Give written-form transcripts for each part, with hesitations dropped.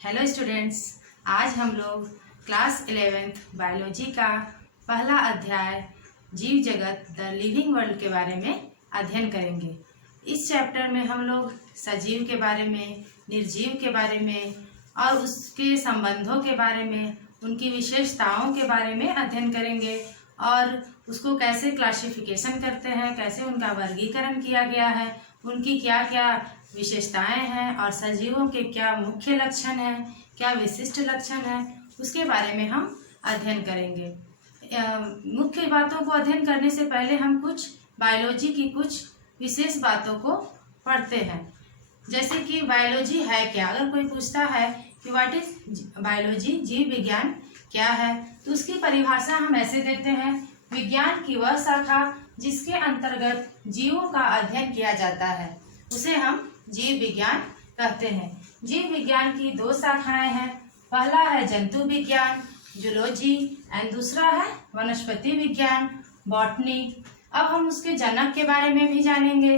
Hello students, आज हम लोग क्लास 11th बायोलॉजी का पहला अध्याय जीव जगत द लिविंग वर्ल्ड के बारे में अध्ययन करेंगे। इस चैप्टर में हम लोग सजीव के बारे में, निर्जीव के बारे में और उसके संबंधों के बारे में, उनकी विशेषताओं के बारे में अध्ययन करेंगे और उसको कैसे क्लासिफिकेशन करते हैं, कैसे उनका वर्गीकरण किया गया है, उनकी क्या क्या विशेषताएं हैं और सजीवों के क्या मुख्य लक्षण हैं, क्या विशिष्ट लक्षण हैं, उसके बारे में हम अध्ययन करेंगे। मुख्य बातों को अध्ययन करने से पहले हम कुछ बायोलॉजी की कुछ विशेष बातों को पढ़ते हैं। जैसे कि बायोलॉजी है क्या। अगर कोई पूछता है कि व्हाट इज बायोलॉजी, जीव विज्ञान क्या है, तो उसकी परिभाषा हम ऐसे देते हैं: विज्ञान की वह शाखा जिसके अंतर्गत जीवों का अध्ययन किया जाता है उसे हम जीव विज्ञान कहते हैं। जीव विज्ञान की दो शाखाएं हैं। पहला है जंतु विज्ञान, जूलॉजी, एंड दूसरा है वनस्पति विज्ञान, बॉटनी। अब हम उसके जनक के बारे में भी जानेंगे।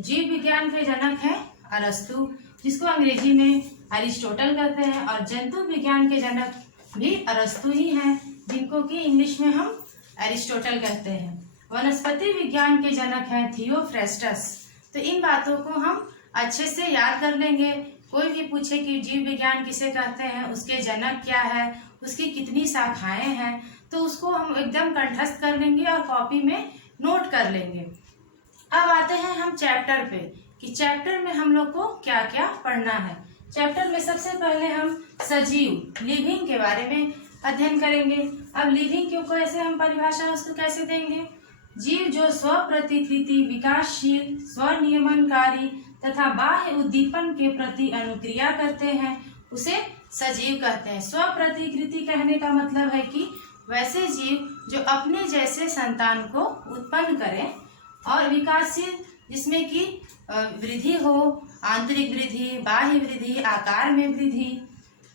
जीव विज्ञान के जनक हैं अरस्तु, जिसको अंग्रेजी में अरिस्टोटल कहते हैं, और जंतु विज्ञान के जनक भी अरस्तु ही हैं, जिनको कि इंग्लिश में हम अरिस्टोटल कहते हैं। वनस्पति विज्ञान के जनक हैं थियोफ्रेस्टस। तो इन बातों को हम अच्छे से याद कर लेंगे। कोई भी पूछे कि जीव विज्ञान किसे कहते हैं, उसके जनक क्या है, उसकी कितनी शाखाएं हैं, तो उसको हम एकदम कंठस्थ कर लेंगे और कॉपी में नोट कर लेंगे। अब आते हैं हम चैप्टर पे कि चैप्टर में हम लोग को क्या क्या पढ़ना है। चैप्टर में सबसे पहले हम सजीव, लिविंग के बारे में अध्ययन करेंगे। अब लिविंग को ऐसे हम परिभाषा उसको कैसे देंगे: जीव जो स्वप्रतिकृति, विकासशील, स्वनियमनकारी तथा बाह्य उद्दीपन के प्रति अनुक्रिया करते हैं उसे सजीव कहते हैं। स्वप्रतिकृति कहने का मतलब है कि वैसे जीव जो अपने जैसे संतान को उत्पन्न करें, और विकासशील जिसमें कि वृद्धि हो, आंतरिक वृद्धि, बाह्य वृद्धि, आकार में वृद्धि।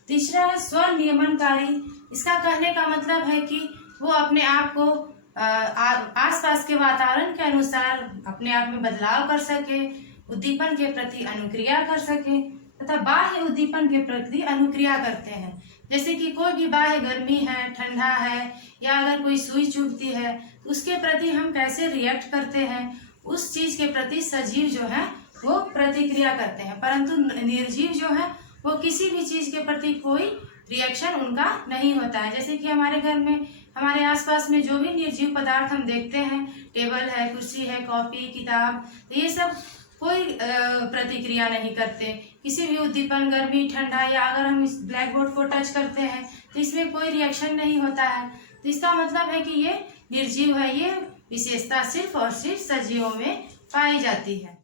तीसरा है स्वनियमनकारी। इसका कहने का मतलब है कि वो अपने आप को आसपास के वातावरण के अनुसार अपने आप में बदलाव कर सके, उद्दीपन के प्रति अनुक्रिया कर सके तथा बाह्य उद्दीपन के प्रति अनुक्रिया करते हैं। जैसे कि कोई भी बाह्य गर्मी है, ठंडा है, या अगर कोई सुई चुभती है तो उसके प्रति हम कैसे रिएक्ट करते हैं, उस चीज के प्रति सजीव जो है वो प्रतिक्रिया करते हैं। परंतु निर्जीव जो है वो किसी भी चीज के प्रति कोई रिएक्शन उनका नहीं होता है। जैसे कि हमारे घर में, हमारे आसपास में जो भी निर्जीव पदार्थ हम देखते हैं, टेबल है, कुर्सी है, कॉपी, किताब, तो ये सब कोई प्रतिक्रिया नहीं करते। किसी भी उद्दीपन, गर्मी, ठंडा, या अगर हम इस ब्लैक बोर्ड को टच करते हैं तो इसमें कोई रिएक्शन नहीं होता है। तो इसका मतलब है कि ये निर्जीव है। ये विशेषता सिर्फ और सिर्फ सजीवों में पाई जाती है।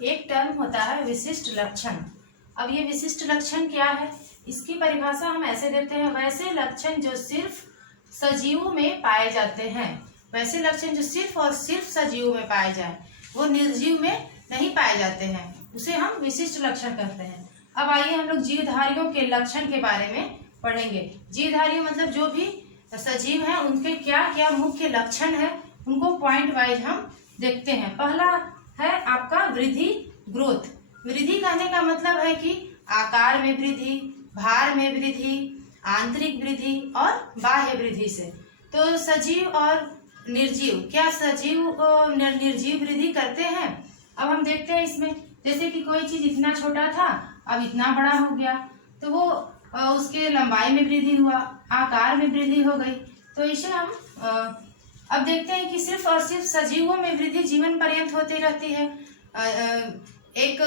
एक टर्म होता है विशिष्ट लक्षण। अब ये विशिष्ट लक्षण क्या है, इसकी परिभाषा हम ऐसे देते हैं: वैसे लक्षण जो सिर्फ सजीवों में पाए जाते हैं। वैसे लक्षण जो सिर्फ और सिर्फ सजीवों में पाए जाए, वो निर्जीव में नहीं पाए जाते हैं, उसे हम विशिष्ट लक्षण कहते हैं। अब आइए हम लोग जीवधारियों के लक्षण के बारे में पढ़ेंगे। जीवधारी मतलब जो भी सजीव हैं उनके क्या क्या मुख्य लक्षण है, उनको पॉइंट वाइज हम देखते हैं। पहला है आपका वृद्धि, ग्रोथ। वृद्धि कहने का मतलब है कि आकार में वृद्धि, भार में वृद्धि, आंतरिक वृद्धि और बाह्य वृद्धि से। तो सजीव और निर्जीव, क्या सजीव और निर्जीव वृद्धि करते हैं? अब हम देखते हैं इसमें, जैसे कि कोई चीज इतना छोटा था अब इतना बड़ा हो गया, तो वो उसके लंबाई में वृद्धि हुआ, आकार में वृद्धि हो गई। तो इसे हम अब देखते हैं कि सिर्फ और सिर्फ सजीवों में वृद्धि जीवन पर्यंत होती रहती है। एक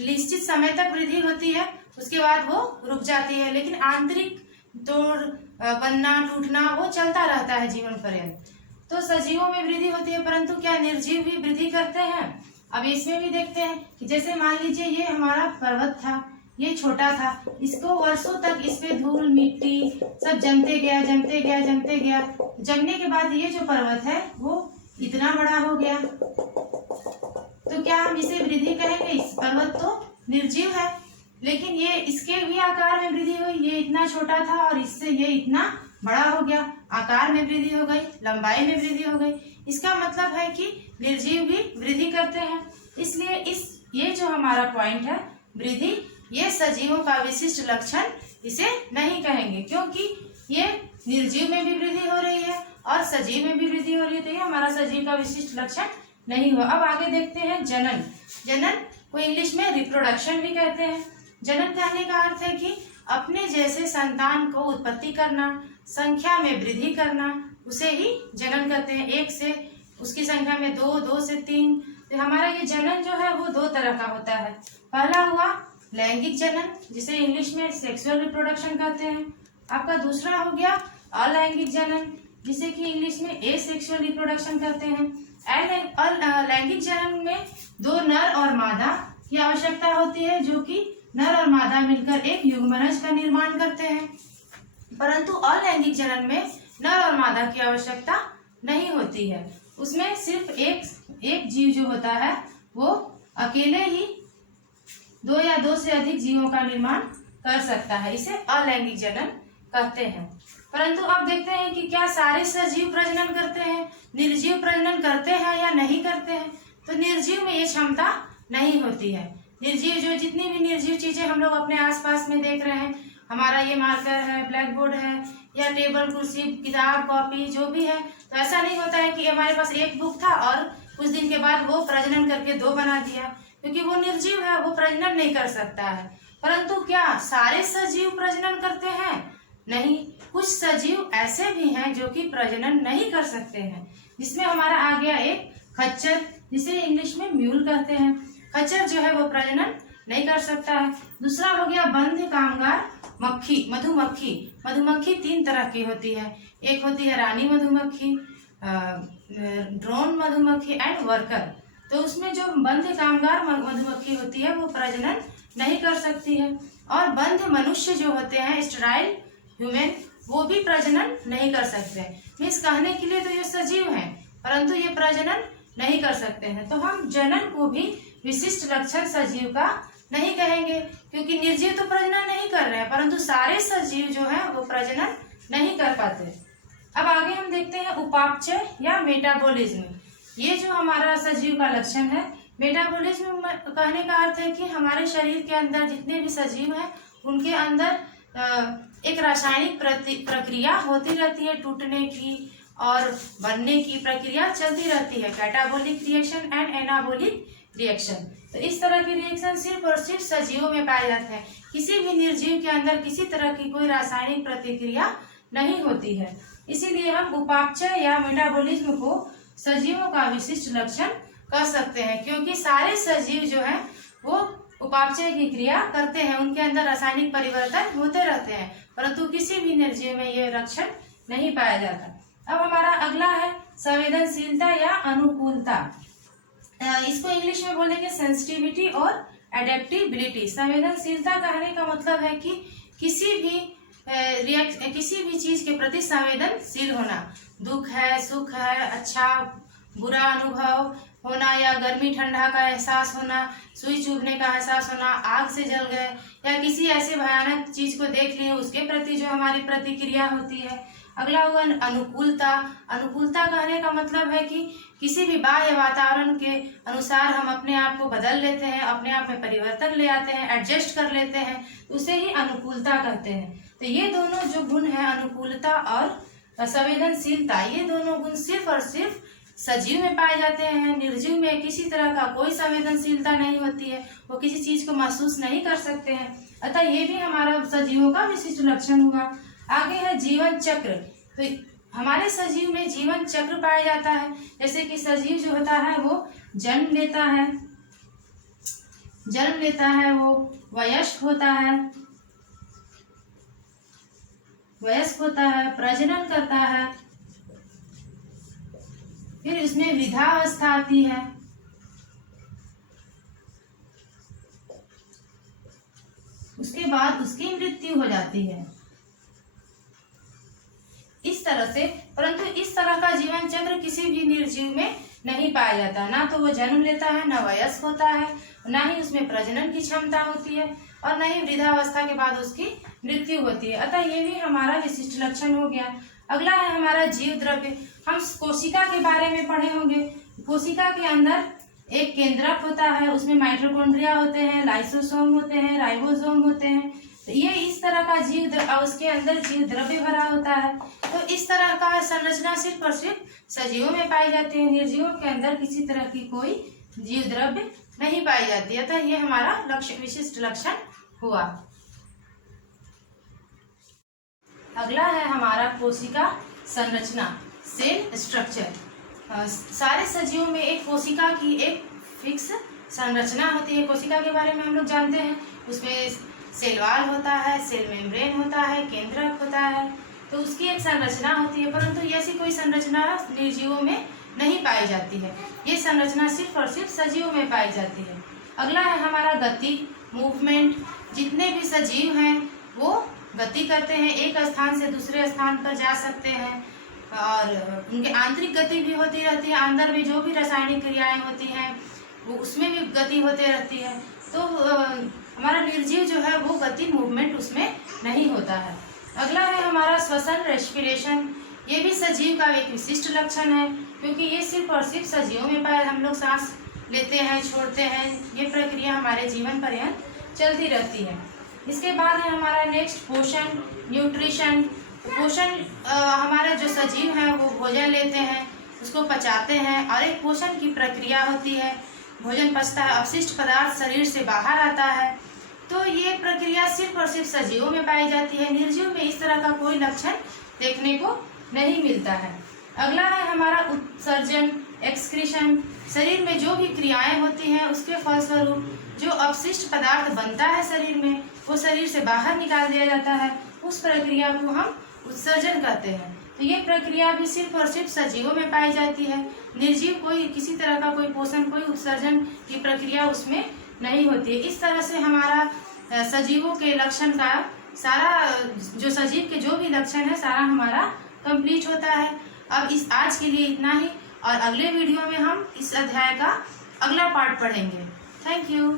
निश्चित समय तक वृद्धि होती है, उसके बाद वो रुक जाती है, लेकिन आंतरिक तोड़, बनना, टूटना वो चलता रहता है जीवन पर्यंत। तो सजीवों में वृद्धि होती है, परंतु क्या निर्जीव भी वृद्धि करते हैं? अब इसमें भी देखते हैं कि जैसे मान लीजिए ये हमारा पर्वत था, ये छोटा था, इसको वर्षों तक इस पे धूल, मिट्टी सब जमते गया, जमते गया, जमते गया। जमने के बाद ये जो पर्वत है वो इतना बड़ा हो गया। तो क्या हम इसे वृद्धि कहेंगे? इस पर्वत तो निर्जीव है, लेकिन ये इसके भी आकार में वृद्धि हुई। ये इतना छोटा था और इससे ये इतना बड़ा हो गया, आकार में वृद्धि हो गई, लंबाई में वृद्धि हो गई। इसका मतलब है कि निर्जीव भी वृद्धि करते हैं। इसलिए ये जो हमारा पॉइंट है वृद्धि ये सजीवों का विशिष्ट लक्षण इसे नहीं कहेंगे, क्योंकि ये निर्जीव में भी वृद्धि हो रही है और सजीव में भी वृद्धि हो रही है, तो ये हमारा सजीव का विशिष्ट लक्षण नहीं हुआ। अब आगे देखते हैं जनन। जनन को इंग्लिश में रिप्रोडक्शन भी कहते हैं। जनन कहने का अर्थ है कि अपने जैसे संतान को उत्पत्ति करना, संख्या में वृद्धि करना, उसे ही जनन कहते हैं। एक से उसकी संख्या में दो, दो से तीन। तो हमारा ये जनन जो है वो दो तरह का होता है। पहला हुआ लैंगिक जनन, जिसे इंग्लिश में सेक्सुअल रिप्रोडक्शन कहते हैं। आपका दूसरा हो गया अलैंगिक जनन, जिसे कि इंग्लिश में एसेक्सुअल रिप्रोडक्शन कहते हैं। लैंगिक जनन में दो नर और मादा की आवश्यकता होती है, जो कि नर और मादा मिलकर एक युग्मनज का निर्माण करते हैं। परंतु अलैंगिक जनन में नर और मादा की आवश्यकता नहीं होती है। उसमें सिर्फ एक जीव जो होता है वो अकेले ही दो या दो से अधिक जीवों का निर्माण कर सकता है। इसे अलैंगिक जनन कहते हैं। परंतु अब देखते हैं कि क्या सारे सजीव प्रजनन करते हैं, निर्जीव प्रजनन करते हैं या नहीं करते हैं। तो निर्जीव में ये क्षमता नहीं होती है। निर्जीव जो जितनी भी निर्जीव चीजें हम लोग अपने आसपास में देख रहे हैं, हमारा ये मार्कर है, ब्लैक बोर्ड है या टेबल कुर्सी, किताब, कॉपी, जो भी है, तो ऐसा नहीं होता है कि हमारे पास एक बुक था और कुछ दिन के बाद वो प्रजनन करके दो बना दिया, क्योंकि वो निर्जीव है, वो प्रजनन नहीं कर सकता है। परंतु क्या सारे सजीव प्रजनन करते हैं? नहीं, कुछ सजीव ऐसे भी हैं जो कि प्रजनन नहीं कर सकते हैं। जिसमें हमारा आ गया एक खच्चर, जिसे इंग्लिश में म्यूल कहते हैं। खच्चर जो है वो प्रजनन नहीं कर सकता है। दूसरा हो गया बंध कामगार मक्खी, मधुमक्खी। मधुमक्खी तीन तरह की होती है। एक होती है रानी मधुमक्खी, ड्रोन मधुमक्खी एंड वर्कर। तो उसमें जो बंध कामगार मधुमक्खी होती है वो प्रजनन नहीं कर सकती है। और बंध मनुष्य जो होते हैं, स्टेराइल ह्यूमन, वो भी प्रजनन नहीं कर सकते। मीन्स कहने के लिए तो ये सजीव हैं, परंतु ये प्रजनन नहीं कर सकते हैं। तो हम जनन को भी विशिष्ट लक्षण सजीव का नहीं कहेंगे, क्योंकि निर्जीव तो प्रजनन नहीं कर रहे हैं, परंतु सारे सजीव जो हैं वो प्रजनन नहीं कर पाते। अब आगे हम देखते हैं उपापचय या मेटाबॉलिज्म। ये जो हमारा सजीव का लक्षण है, मेटाबॉलिज्म कहने का अर्थ है कि हमारे शरीर के अंदर जितने भी सजीव हैं उनके अंदर एक रासायनिक प्रक्रिया होती रहती है, टूटने की और बनने की प्रक्रिया चलती रहती है। Catabolic reaction and anabolic reaction. तो इस तरह के रिएक्शन सिर्फ और सिर्फ सजीवों में पाए जाते हैं। किसी भी निर्जीव के अंदर किसी तरह की कोई रासायनिक प्रतिक्रिया नहीं होती है। इसीलिए हम उपापचय या मेटाबॉलिज्म को सजीवों का विशिष्ट लक्षण कह सकते हैं, क्योंकि सारे सजीव जो हैं वो उपापचय की क्रिया करते हैं, उनके अंदर रासायनिक परिवर्तन होते रहते हैं, परंतु किसी भी निर्जीव में ये लक्षण नहीं पाया जाता। अब हमारा अगला है संवेदनशीलता या अनुकूलता। इसको इंग्लिश में बोलेंगे सेंसिटिविटी और एडेप्टेबिलिटी। संवेदनशीलता कहने का मतलब है कि किसी भी चीज के प्रति संवेदनशील होना। दुख है, सुख है, अच्छा बुरा अनुभव होना या गर्मी ठंडा का एहसास होना, सुई चुभने का एहसास होना, आग से जल गए या किसी ऐसे भयानक चीज को देख लिए उसके प्रति जो हमारी प्रतिक्रिया होती है। अगला हुआ अनुकूलता। अनुकूलता कहने का मतलब है कि किसी भी बाह्य वातावरण के अनुसार हम अपने आप को बदल लेते हैं, अपने आप में परिवर्तन ले आते हैं, एडजस्ट कर लेते हैं, उसे ही अनुकूलता कहते हैं। तो ये दोनों जो गुण है, अनुकूलता और संवेदनशीलता, ये दोनों गुण सिर्फ और सिर्फ सजीव में पाए जाते हैं। निर्जीव में किसी तरह का कोई संवेदनशीलता नहीं होती है, वो किसी चीज को महसूस नहीं कर सकते हैं। अतः ये भी हमारा सजीवों का विशिष्ट लक्षण हुआ। आगे है जीवन चक्र। तो हमारे सजीव में जीवन चक्र पाया जाता है। जैसे कि सजीव जो होता है वो जन्म लेता है, वो वयस्क होता है, प्रजनन करता है, फिर उसमें वृद्धावस्था आती है, उसके बाद उसकी मृत्यु हो जाती है। इस तरह से, परंतु इस तरह का जीवन चक्र किसी भी निर्जीव में नहीं पाया जाता। ना तो वो जन्म लेता है, ना वयस्क होता है, ना ही उसमें प्रजनन की क्षमता होती है और न ही वृद्धावस्था के बाद उसकी मृत्यु होती है। अतः ये भी हमारा विशिष्ट लक्षण हो गया। अगला है हमारा जीव द्रव्य। हम कोशिका के बारे में पढ़े होंगे। कोशिका के अंदर एक केंद्रक होता है, उसमें माइटोकॉन्ड्रिया होते हैं, लाइसोसोम होते हैं, राइबोसोम होते हैं। तो ये इस तरह का उसके अंदर जीव द्रव्य भरा होता है। तो इस तरह का संरचना सिर्फ और सिर्फ सजीवों में पाई जाती है। निर्जीवों के अंदर किसी तरह की कोई जीव द्रव्य नहीं पाई जाती है। अतः ये हमारा विशिष्ट लक्षण हुआ। अगला है हमारा कोशिका संरचना, सेल स्ट्रक्चर। सारे सजीवों में एक कोशिका की एक फिक्स संरचना होती है। कोशिका के बारे में हम लोग जानते हैं, उसमें सेल वॉल होता है, सेल मेम्ब्रेन होता है, केंद्रक होता है, तो उसकी एक संरचना होती है। परंतु ऐसी कोई संरचना निर्जीवों में नहीं पाई जाती है। ये संरचना सिर्फ और सिर्फ सजीवों में पाई जाती है। अगला है हमारा गति, मूवमेंट। जितने भी सजीव हैं वो गति करते हैं, एक स्थान से दूसरे स्थान पर जा सकते हैं, और उनके आंतरिक गति भी होती रहती है। अंदर में जो भी रासायनिक क्रियाएं होती हैं वो उसमें भी गति होती रहती है। तो हमारा निर्जीव जो है वो गति, मूवमेंट उसमें नहीं होता है। अगला है हमारा श्वसन, रेस्पिरेशन। ये भी सजीव का एक विशिष्ट लक्षण है, क्योंकि ये सिर्फ और सिर्फ सजीवों में पाए। हम लोग सांस लेते हैं, छोड़ते हैं, ये प्रक्रिया हमारे जीवन पर्यंत चलती रहती है। इसके बाद है हमारा नेक्स्ट पोषण, न्यूट्रिशन। पोषण, हमारे जो सजीव हैं वो भोजन लेते हैं, उसको पचाते हैं, और एक पोषण की प्रक्रिया होती है। भोजन पचता है, अवशिष्ट पदार्थ शरीर से बाहर आता है। तो ये प्रक्रिया सिर्फ और सिर्फ सजीवों में पाई जाती है। निर्जीव में इस तरह का कोई लक्षण देखने को नहीं मिलता है। अगला है हमारा उत्सर्जन, एक्सक्रीशन। शरीर में जो भी क्रियाएं होती हैं उसके फलस्वरूप जो अवशिष्ट पदार्थ बनता है शरीर में, वो शरीर से बाहर निकाल दिया जाता है। उस प्रक्रिया को हम उत्सर्जन कहते हैं। तो ये प्रक्रिया भी सिर्फ और सिर्फ सजीवों में पाई जाती है। निर्जीव कोई किसी तरह का कोई पोषण, कोई उत्सर्जन की प्रक्रिया उसमें नहीं होती है। इस तरह से हमारा सजीवों के लक्षण का सारा, जो सजीव के जो भी लक्षण है सारा हमारा कंप्लीट होता है। अब आज के लिए इतना ही, और अगले वीडियो में हम इस अध्याय का अगला पार्ट पढ़ेंगे। Thank you.